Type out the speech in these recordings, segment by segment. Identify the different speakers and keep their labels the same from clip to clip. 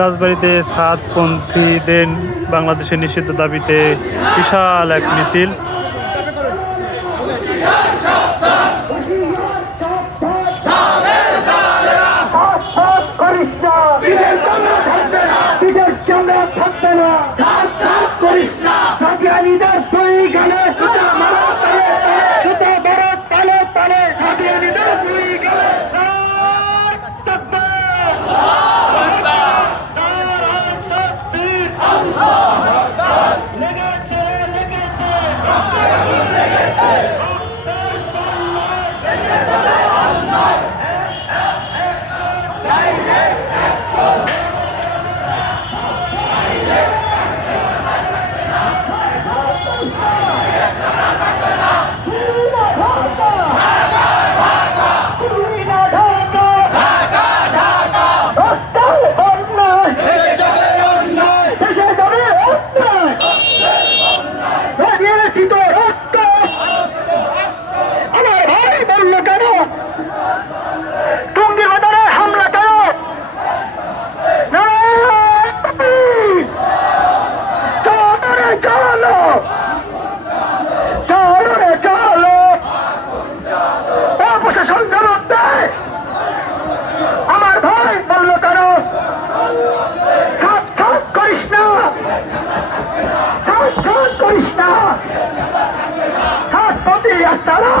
Speaker 1: রাজবাড়িতে সাতপন্থীদের বাংলাদেশের নিষিদ্ধ দাবিতে বিশাল এক মিছিল।
Speaker 2: 啊。করিস না। সাত পতি আস্তারা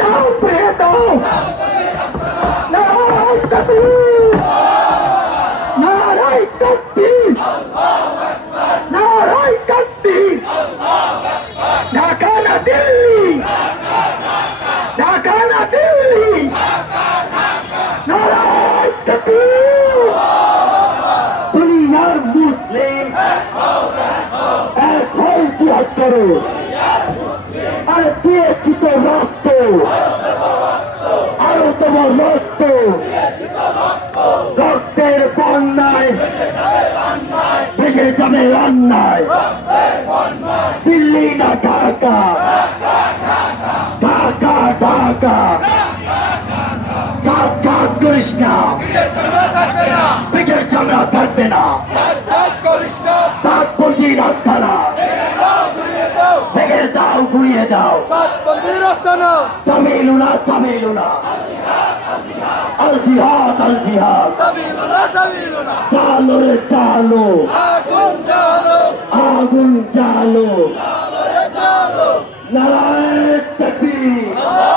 Speaker 2: দাও দাও নারায় তকবীর নারায় তকবীর নারায় তকবীর ঢাকা না দিল্লি ঢাকা না দিল্লি নারায় তকবীর দুনিয়ার মুসলিম এক হল জিহাদ করো আরে দিয়েছি তো রক্ত? আরও তোমার রক্ত? রক্তের বন্যায় ভেসে যাবে অন্যায়। দিল্লি না ঢাকা? ঢাকা ঢাকা। সাত সাত করিস না। পিঠের চামড়া থাকবে না। ছেড়ে দাও। সামিলুনা সামিলুনা আল জিহাদ আল জিহাদ। সামিলুনা সামিলুনা চালো রে চালো আগুন চালো আগুন চালো নারায়ণ তকবীর।